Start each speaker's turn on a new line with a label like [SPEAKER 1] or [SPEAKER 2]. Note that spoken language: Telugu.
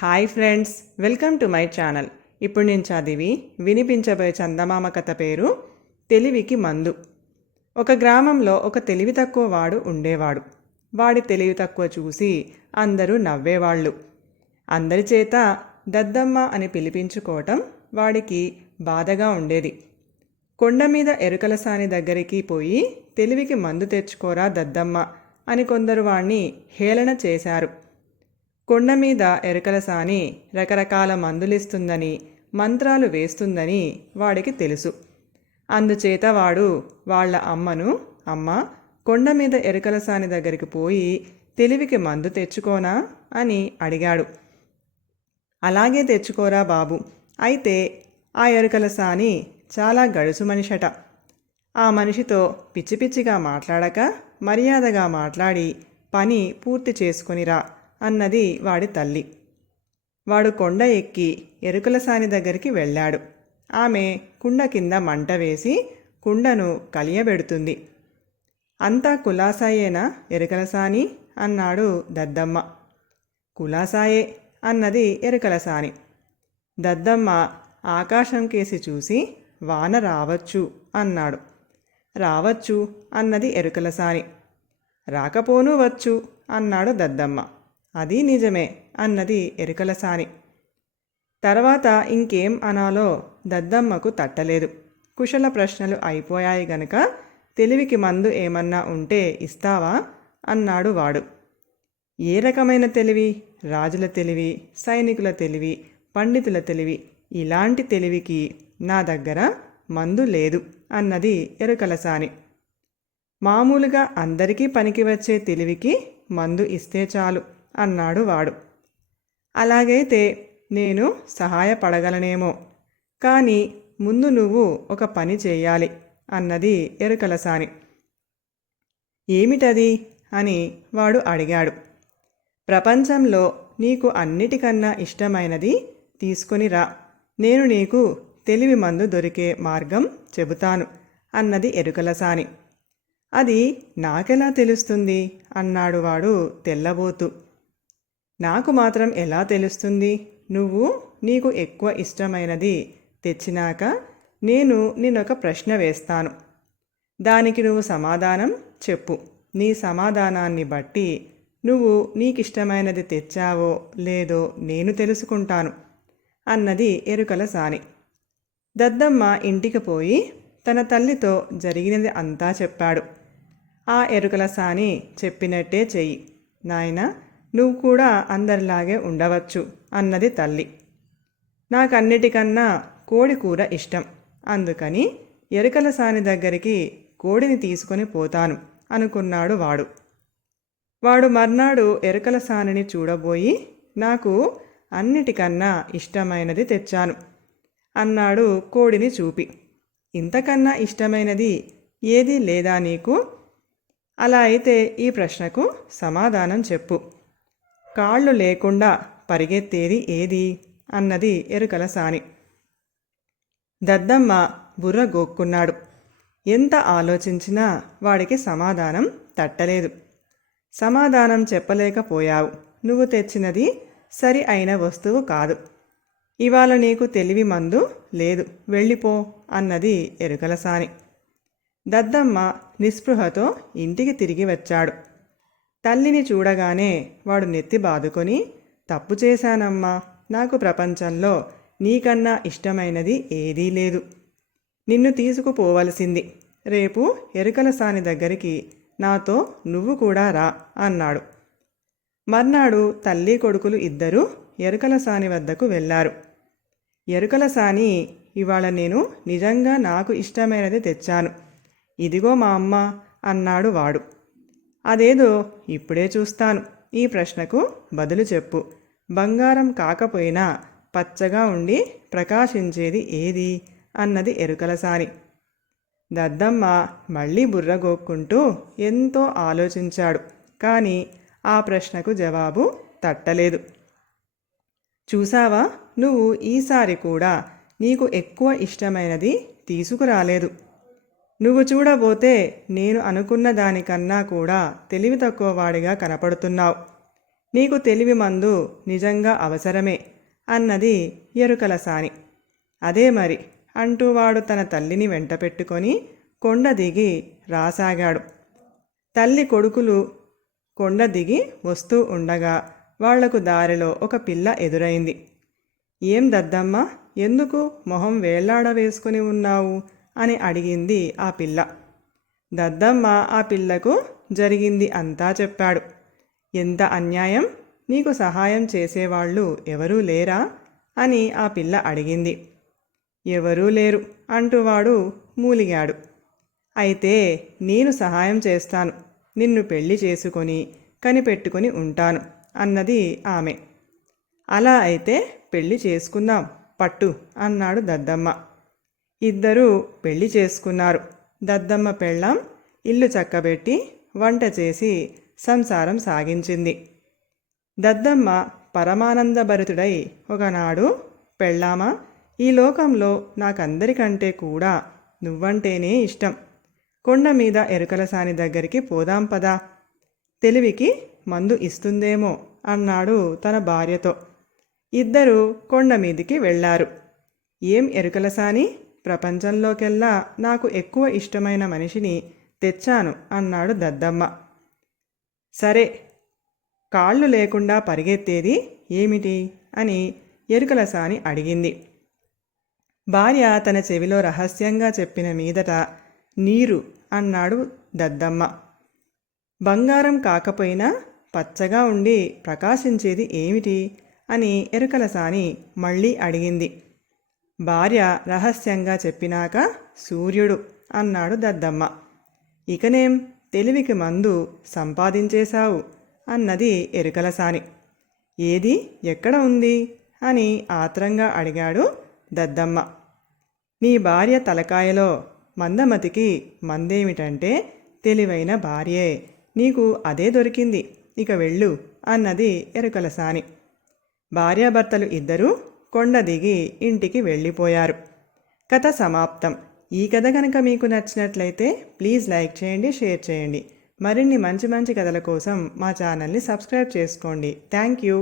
[SPEAKER 1] Hi friends welcome to my channel. ఇప్పుడు నేను చదివి వినిపించబోయే చందమామ కథ పేరు తెలివికి మందు. ఒక గ్రామంలో ఒక తెలివి తక్కువ వాడు ఉండేవాడు. వాడి తెలివి తక్కువ చూసి అందరూ నవ్వేవాళ్ళు. అందరి చేత దద్దమ్మ అని పిలిపించుకోవటం వాడికి బాధగా ఉండేది. కొండ మీద ఎరుకల సాని దగ్గరికి పోయి తెలివికి మందు తెచ్చుకోరా దద్దమ్మ అని కొందరు వాణ్ణి హేళన చేశారు. కొండ మీద ఎరుకల సాని రకరకాల మందులిస్తుందని మంత్రాలు వేస్తుందని వాడికి తెలుసు. అందుచేత వాడు వాళ్ళ అమ్మను అమ్మ కొండ మీద ఎరుకల సాని దగ్గరికి పోయి తెలివికి మందు తెచ్చుకోనా అని అడిగాడు. అలాగే తెచ్చుకోరా బాబు. అయితే ఆ ఎరుకల సాని చాలా గడుసు మనిషట. ఆ మనిషితో పిచ్చి పిచ్చిగా మాట్లాడక మర్యాదగా మాట్లాడి పని పూర్తి చేసుకొనిరా. అన్నది వాడి తల్లి. వాడు కొండ ఎక్కి ఎరుకల సాని దగ్గరికి వెళ్ళాడు. ఆమె కుండ కింద మంట వేసి కుండను కలియబెడుతుంది. అంతా కులాసాయేనా ఎరుకలసాని అన్నాడు దద్దమ్మ. కులాసాయే అన్నది ఎరుకలసాని దద్దమ్మ ఆకాశం కేసి చూసి వాన రావచ్చు అన్నాడు. రావచ్చు అన్నది ఎరుకలసాని రాకపోను వచ్చు అన్నాడు దద్దమ్మ. అది నిజమే అన్నది ఎరుకలసాని తర్వాత ఇంకేం అనాలో దద్దమ్మకు తట్టలేదు. కుశల ప్రశ్నలు అయిపోయాయి గనక తెలివికి మందు ఏమన్నా ఉంటే ఇస్తావా? అన్నాడు వాడు. ఏ రకమైన తెలివి? రాజుల తెలివి సైనికుల తెలివి పండితుల తెలివి ఇలాంటి తెలివికి నా దగ్గర మందు లేదు అన్నది ఎరుకలసాని మామూలుగా అందరికీ పనికి వచ్చే తెలివికి మందు ఇస్తే చాలు. అన్నాడు వాడు. అలాగైతే నేను సహాయపడగలనేమో. కానీ ముందు నువ్వు ఒక పని చేయాలి అన్నది ఎరుకలసాని. ఏమిటది? అని వాడు అడిగాడు. ప్రపంచంలో నీకు అన్నిటికన్నా ఇష్టమైనది తీసుకొని రా. నేను నీకు తెలివి మందు దొరికే మార్గం చెబుతాను అన్నది ఎరుకలసాని. అది నాకెలా తెలుస్తుంది? అన్నాడు వాడు తెల్లబోతూ. నాకు మాత్రం ఎలా తెలుస్తుంది? నువ్వు నీకు ఎక్కువ ఇష్టమైనది తెచ్చినాక నేను నిన్నొక ప్రశ్న వేస్తాను. దానికి నువ్వు సమాధానం చెప్పు. నీ సమాధానాన్ని బట్టి నువ్వు నీకిష్టమైనది తెచ్చావో లేదో నేను తెలుసుకుంటాను అన్నది ఎరుకల సాని. దద్దమ్మ ఇంటికి పోయి తన తల్లితో జరిగినది అంతా చెప్పాడు. ఆ ఎరుకల సాని చెప్పినట్టే చెయ్యి. నాయనా నువ్వు కూడా అందరిలాగే ఉండవచ్చు అన్నది తల్లి. నాకన్నిటికన్నా కోడి కూర ఇష్టం. అందుకని ఎరుకల సాని దగ్గరికి కోడిని తీసుకొని పోతాను అనుకున్నాడు వాడు. వాడు మర్నాడు ఎరుకల సానిని చూడబోయి నాకు అన్నిటికన్నా ఇష్టమైనది తెచ్చాను అన్నాడు కోడిని చూపి. ఇంతకన్నా ఇష్టమైనది ఏదీ లేదా నీకు? అలా అయితే ఈ ప్రశ్నకు సమాధానం చెప్పు. కాళ్ళు లేకుండా పరిగెత్తేది ఏది? అన్నది ఎరుకల సాని. దద్దమ్మ బుర్ర గోక్కున్నాడు. ఎంత ఆలోచించినా వాడికి సమాధానం తట్టలేదు. సమాధానం చెప్పలేకపోయావు. నువ్వు తెచ్చినది సరి అయిన వస్తువు కాదు. ఇవాళ నీకు తెలివి మందు లేదు. వెళ్ళిపో అన్నది ఎరుకల సాని. దద్దమ్మ నిస్పృహతో ఇంటికి తిరిగి వచ్చాడు. తల్లిని చూడగానే వాడు నెత్తి బాదుకొని తప్పు చేశానమ్మా నాకు ప్రపంచంలో నీకన్నా ఇష్టమైనది ఏదీ లేదు. నిన్ను తీసుకుపోవలసింది. రేపు ఎరుకల సాని దగ్గరికి నాతో నువ్వు కూడా రా అన్నాడు. మర్నాడు తల్లి కొడుకులు ఇద్దరూ ఎరుకల సాని వద్దకు వెళ్ళారు ఎరుకల సాని ఇవాళ నేను నిజంగా నాకు ఇష్టమైనది తెచ్చాను. ఇదిగో మా అమ్మ అన్నాడు వాడు. అదేదో ఇప్పుడే చూస్తాను. ఈ ప్రశ్నకు బదులు చెప్పు. బంగారం కాకపోయినా పచ్చగా ఉండి ప్రకాశించేది ఏది? అన్నది ఎరుకలసాని దద్దమ్మ మళ్ళీ బుర్రగోక్కుంటూ ఎంతో ఆలోచించాడు. కానీ ఆ ప్రశ్నకు జవాబు తట్టలేదు. చూసావా? నువ్వు ఈసారి కూడా నీకు ఎక్కువ ఇష్టమైనది తీసుకురాలేదు. నువ్వు చూడబోతే నేను అనుకున్న దానికన్నా కూడా తెలివి తక్కువ వాడిగా కనపడుతున్నావు. నీకు తెలివి మందు నిజంగా అవసరమే అన్నది ఎరుకల సాని. అదే మరి అంటూ వాడు తన తల్లిని వెంట పెట్టుకొని కొండ దిగి రాసాగాడు. తల్లి కొడుకులు కొండ దిగి వస్తూ ఉండగా వాళ్ళకు దారిలో ఒక పిల్ల ఎదురైంది. ఏం దద్దమ్మా? ఎందుకు మొహం వేళ్ళాడ వేసుకుని ఉన్నావు? అని అడిగింది ఆ పిల్ల. దద్దమ్మ ఆ పిల్లకు జరిగింది అంతా చెప్పాడు. ఎంత అన్యాయం? నీకు సహాయం చేసేవాళ్ళు ఎవరూ లేరా అని ఆ పిల్ల అడిగింది. ఎవరూ లేరు అంటూ వాడు మూలిగాడు. అయితే నేను సహాయం చేస్తాను. నిన్ను పెళ్ళి చేసుకొని కనిపెట్టుకొని ఉంటాను అన్నది ఆమె. అలా అయితే పెళ్ళి చేసుకుందాం పట్టు అన్నాడు దద్దమ్మ. ఇద్దరూ పెళ్ళి చేసుకున్నారు. దద్దమ్మ పెళ్ళాం ఇల్లు చక్కబెట్టి వంట చేసి సంసారం సాగించింది. దద్దమ్మ పరమానందభరితుడై ఒకనాడు పెళ్ళామా ఈ లోకంలో నాకందరికంటే కూడా నువ్వంటేనే ఇష్టం. కొండ మీద ఎరుకలసాని దగ్గరికి పోదాం పదా. తెలివికి మందు ఇస్తుందేమో అన్నాడు తన భార్యతో. ఇద్దరూ కొండ మీదికి వెళ్ళారు. ఏం ఎరుకలసాని ప్రపంచంలోకెల్లా నాకు ఎక్కువ ఇష్టమైన మనిషిని తెచ్చాను అన్నాడు దద్దమ్మ. సరే కాళ్ళు లేకుండా పరిగెత్తేది ఏమిటి? అని ఎరుకల సాని అడిగింది. భార్య తన చెవిలో రహస్యంగా చెప్పిన మీదట నీరు అన్నాడు దద్దమ్మ. బంగారం కాకపోయినా పచ్చగా ఉండి ప్రకాశించేది ఏమిటి? అని ఎరుకల సాని మళ్ళీ అడిగింది. భార్య రహస్యంగా చెప్పినాక సూర్యుడు అన్నాడు దద్దమ్మ. ఇకనేం తెలివికి మందు సంపాదించేశావు అన్నది ఎరుకలసాని ఏది? ఎక్కడ ఉంది? అని ఆత్రంగా అడిగాడు దద్దమ్మ. నీ భార్య తలకాయలో మందమతికి మందేమిటంటే తెలివైన భార్యే. నీకు అదే దొరికింది. ఇక వెళ్ళు అన్నది ఎరుకలసాని భార్యాభర్తలు ఇద్దరూ కొండ దిగి ఇంటికి వెళ్ళిపోయారు. కథ సమాప్తం. ఈ కథ కనుక మీకు నచ్చినట్లయితే ప్లీజ్ లైక్ చేయండి షేర్ చేయండి. మరిన్ని మంచి మంచి కథల కోసం మా ఛానల్ని సబ్స్క్రైబ్ చేసుకోండి. Thank you.